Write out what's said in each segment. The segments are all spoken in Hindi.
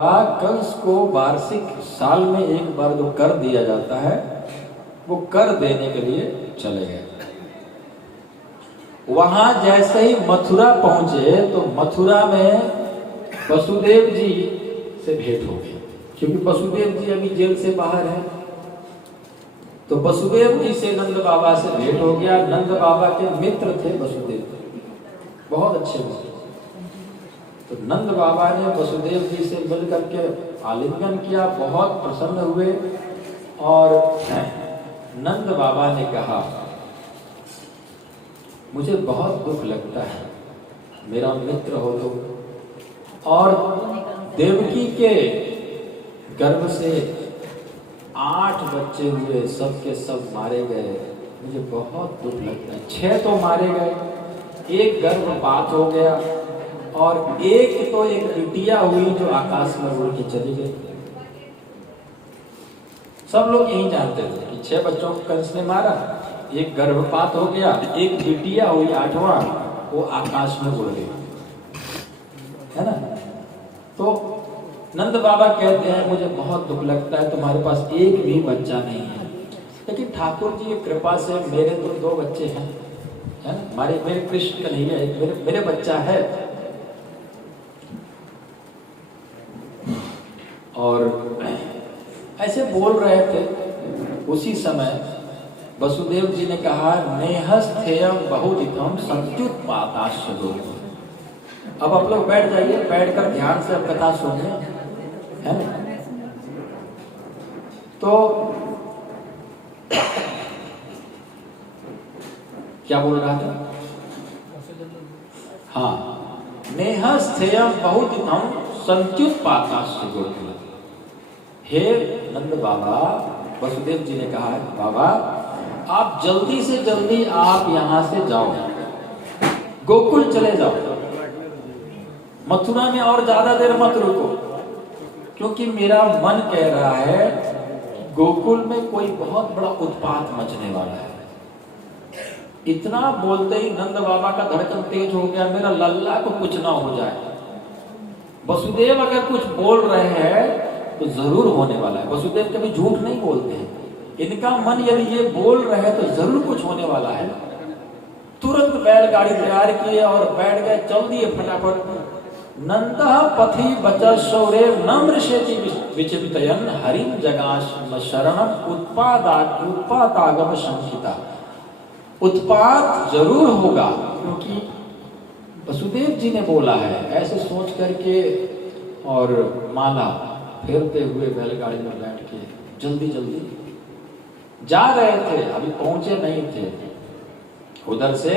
कंस को वार्षिक साल में एक बार जो कर दिया जाता है वो कर देने के लिए चले गए। वहां जैसे ही मथुरा पहुंचे तो मथुरा में वसुदेव जी से भेंट हो गई, क्योंकि वसुदेव जी अभी जेल से बाहर है। तो वसुदेव जी से नंद बाबा से भेंट हो गया। नंद बाबा के मित्र थे वसुदेव, बहुत अच्छे मित्र। तो नंद बाबा ने वसुदेव जी से मिल करके आलिंगन किया, बहुत प्रसन्न हुए। और नंद बाबा ने कहा, मुझे बहुत दुख लगता है, मेरा मित्र हो तो। और देवकी के गर्भ से 8 बच्चे हुए, सब के सब मारे गए। मुझे बहुत दुख लगता है। 6 तो मारे गए, एक गर्भपात हो गया और एक बिटिया हुई जो आकाश में उड़ के चली गई। सब लोग यही जानते थे कि 6 बच्चों को कंस ने मारा, एक गर्भपात हो गया, एक बिटिया हुई 8वां, वो आकाश में उड़ गई, है ना। तो नंद बाबा कहते हैं, मुझे बहुत दुख लगता है, तुम्हारे पास एक भी बच्चा नहीं है। लेकिन ठाकुर जी की कृपा से मेरे तो 2 बच्चे हैं, है ना। मेरे कृष्ण कन्हैया एक मेरे बच्चा है। और ऐसे बोल रहे थे, उसी समय वसुदेव जी ने कहा, नेहस्थेयम बहुदितम संत्युत्पाताश्च लोक। अब आप लोग बैठ जाइए, बैठकर ध्यान से अब कथा सुनिए, है ना। तो क्या बोल रहा था? हाँ, नेहस्थेयम बहुदितम संत्युत्पाताश्च लोक। हे नंद बाबा, वसुदेव जी ने कहा, बाबा आप जल्दी से जल्दी आप यहां से जाओ, गोकुल चले जाओ, मथुरा में और ज्यादा देर मत रुको, क्योंकि मेरा मन कह रहा है गोकुल में कोई बहुत बड़ा उत्पात मचने वाला है। इतना बोलते ही नंद बाबा का धड़कन तेज हो गया, मेरा लल्ला को कुछ ना हो जाए। वसुदेव अगर कुछ बोल रहे हैं तो जरूर होने वाला है। वसुदेव कभी झूठ नहीं बोलते हैं, इनका मन यदि ये बोल रहे हैं तो जरूर कुछ होने वाला है। तुरंत बैलगाड़ी तैयार किए और बैठ गए, चल दिए फटाफट। नंदः पथि बचशौरे नम्रशेति विचिन्तयन् हरिं जगाम शरणं उत्पातागम शंकिता। उत्पात जरूर होगा, क्योंकि वसुदेव जी ने बोला है, ऐसे सोच करके। और माला फेरते हुए बैलगाड़ी में बैठ के जल्दी जल्दी जा रहे थे, अभी पहुंचे नहीं थे। उधर से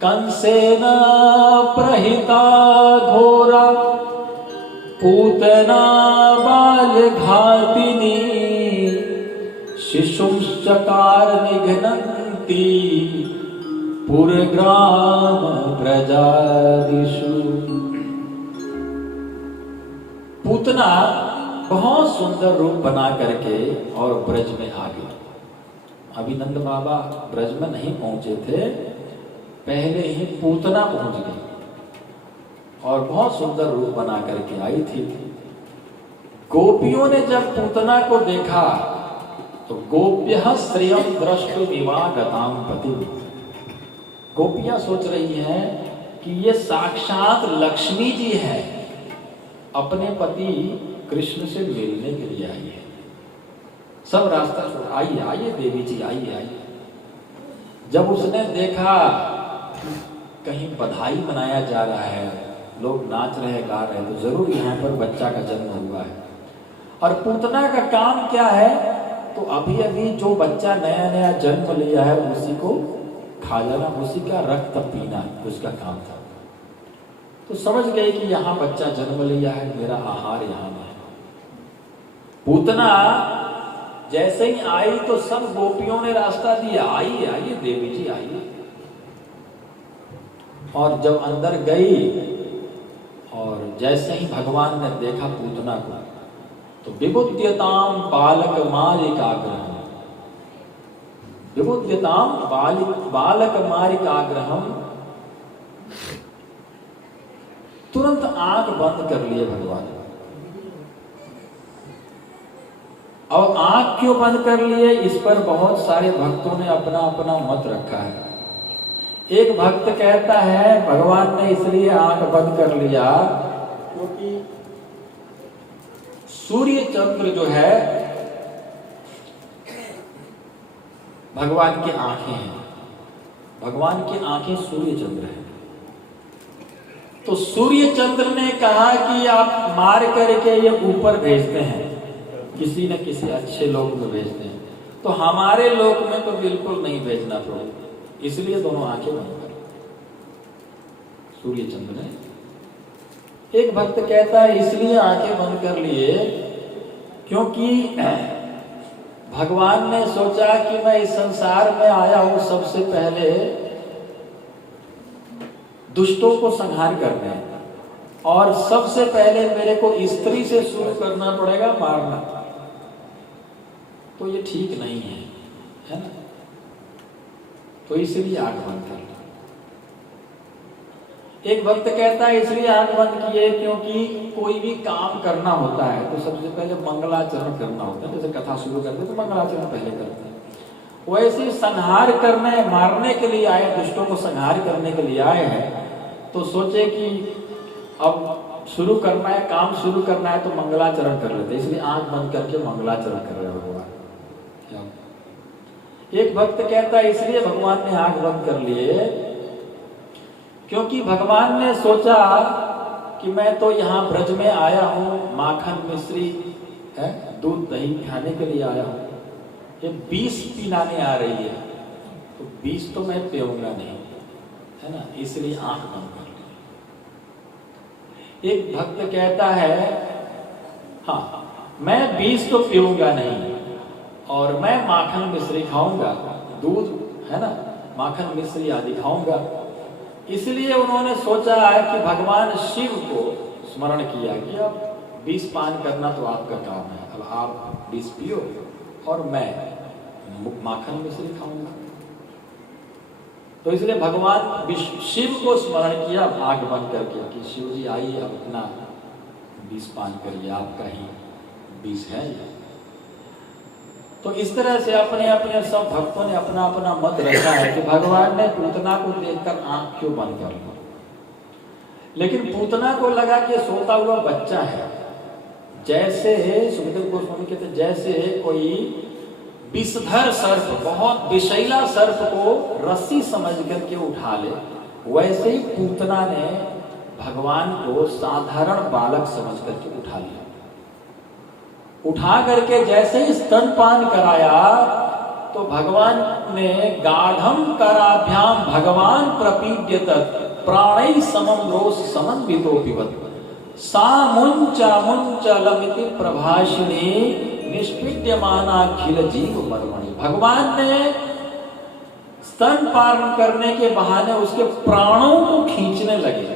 कंसेन प्रहिता घोरा पूतना बाल घातिनी शिशुंश्चकार निघ्नन्ति पुरग्राम प्रजादिषु। पूतना बहुत सुंदर रूप बना करके और ब्रज में आ गई। अभी नंद बाबा ब्रज में नहीं पहुंचे थे, पहले ही पूतना पहुंच गई और बहुत सुंदर रूप बना करके आई थी। गोपियों ने जब पूतना को देखा तो गोप्यः श्रियं द्रष्टुमिवागतां पतिम्। गोपियां सोच रही हैं कि ये साक्षात लक्ष्मी जी है, अपने पति कृष्ण से मिलने के लिए आई है। सब रास्ता छोड़, आइए आइए देवी जी, आइए आइए। जब उसने देखा कहीं बधाई मनाया जा रहा है, लोग नाच रहे गा रहे, तो जरूर यहाँ पर बच्चा का जन्म हुआ है। और पूतना का काम क्या है? तो अभी अभी जो बच्चा नया नया जन्म लिया है उसी को खा जाना, उसी का रक्त पीना उसका काम था। तो समझ गए कि यहाँ बच्चा जन्म लिया है, मेरा आहार यहाँ है। पूतना जैसे ही आई तो सब गोपियों ने रास्ता दिया, आइए आइए देवी जी आइए। और जब अंदर गई और जैसे ही भगवान ने देखा पूतना को, तो विबुध्यताम बालक मालिकाग्रहम्, विबुध्यताम बालक मालिकाग्रहम् तुरंत आंख बंद कर लिए भगवान। और आंख क्यों बंद कर लिए, इस पर बहुत सारे भक्तों ने अपना अपना मत रखा है। एक भक्त कहता है भगवान ने इसलिए आंख बंद कर लिया क्योंकि सूर्य चंद्र जो है भगवान की आंखें हैं, भगवान की आंखें सूर्य चंद्र है। तो सूर्य चंद्र ने कहा कि आप मार करके ये ऊपर भेजते हैं, किसी न किसी अच्छे लोक में भेजते हैं, तो हमारे लोक में तो बिल्कुल नहीं भेजना प्रभु, इसलिए दोनों आंखें बंद कर सूर्य चंद्र ने। एक भक्त कहता है इसलिए आंखें बंद कर लिए क्योंकि भगवान ने सोचा कि मैं इस संसार में आया हूं सबसे पहले दुष्टों को संहार करने, और सबसे पहले मेरे को स्त्री से शुरू करना पड़ेगा मारना, तो ये ठीक नहीं है ना। तो इसलिए आंख बंद कर ली। एक भक्त कहता है इसलिए आंख बंद किए क्योंकि कोई भी काम करना होता है तो सबसे पहले मंगलाचरण करना होता है। जैसे कथा शुरू करते तो मंगलाचरण पहले करते हैं, वैसे संहार करने मारने के लिए आए, दुष्टों को संहार करने के लिए आए हैं, तो सोचे कि अब शुरू करना है, काम शुरू करना है तो मंगलाचरण कर लेते, इसलिए आंख बंद करके मंगलाचरण कर रहे भगवान। एक भक्त कहता है इसलिए भगवान ने आंख बंद कर लिए क्योंकि भगवान ने सोचा कि मैं तो यहाँ ब्रज में आया हूँ, माखन मिश्री दूध दही खाने के लिए आया हूँ, ये विष पिलाने आ रही है, तो विष तो मैं पीऊंगा नहीं, है ना, इसलिए आंख बंद कर ली। एक भक्त कहता है हाँ मैं विष तो पीऊंगा नहीं और मैं माखन मिश्री खाऊंगा, दूध है ना, माखन मिश्री आदि खाऊंगा, इसलिए उन्होंने सोचा है कि भगवान शिव को स्मरण किया कि अब विष पान करना तो आपका काम है, अब आप विष पियो और मैं माखन मिश्री खाऊंगा। तो इसलिए भगवान शिव को स्मरण किया आंख बंद करके कि शिव जी आइए अब अपना विष पान करिए, आपका ही विष है। तो इस तरह से अपने अपने सब भक्तों ने अपना अपना मत रखा है कि भगवान ने पूतना को देखकर आंख क्यों बंद कर ली। लेकिन पूतना को लगा कि सोता हुआ बच्चा है, जैसे सुखदेव गोस्वामी कहते जैसे कोई विषधर सर्प, बहुत विषैला सर्प को रस्सी समझ करके उठा ले, वैसे ही पूतना ने भगवान को साधारण बालक समझ करके उठा लिया। उठा करके जैसे ही स्तनपान कराया तो भगवान ने गाढ़म कराभ्याम भगवान प्रपीड्यत प्राणै समम रोष समन्वितो पिबत सा मुंचा मुंचा लमिति प्रभाषिणी निष्पीड्यमानाखिल जीव मर्मणि। भगवान ने स्तनपान करने के बहाने उसके प्राणों को खींचने लगे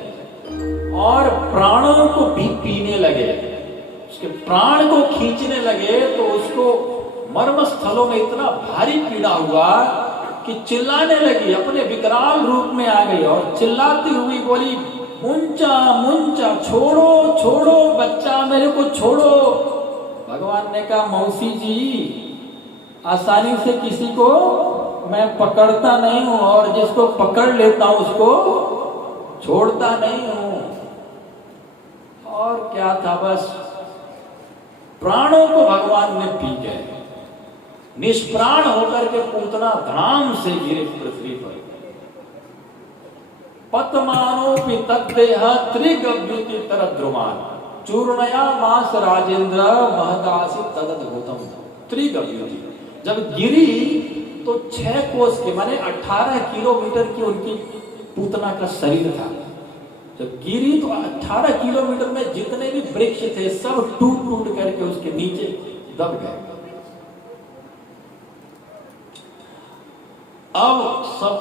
और प्राणों को भी पीने लगे, उसके प्राण को खींचने लगे, तो उसको मर्म स्थलों में इतना भारी पीड़ा हुआ कि चिल्लाने लगी, अपने विकराल रूप में आ गई और चिल्लाती हुई बोली मुंचा मुंचा, छोड़ो छोड़ो बच्चा, मेरे को छोड़ो। भगवान ने कहा मौसी जी आसानी से किसी को मैं पकड़ता नहीं हूं और जिसको पकड़ लेता हूं उसको छोड़ता नहीं हूं। और क्या था, बस प्राणों को भगवान ने पी गए, निष्प्राण होकर के पूतना धड़ाम से गिरे पृथ्वी पर। पतमानोपि तद्देह त्रिगव्युति तरद्रुमान चूर्णया मास राजेंद्र महदासी तदद्भुतम। त्रिगव्युति जब गिरी तो 6 कोस के माने 18 किलोमीटर की उनकी पूतना का शरीर था। जब गिरी तो 18 किलोमीटर में जितने भी वृक्ष थे सब टूट टूट करके उसके नीचे दब गए। अब सब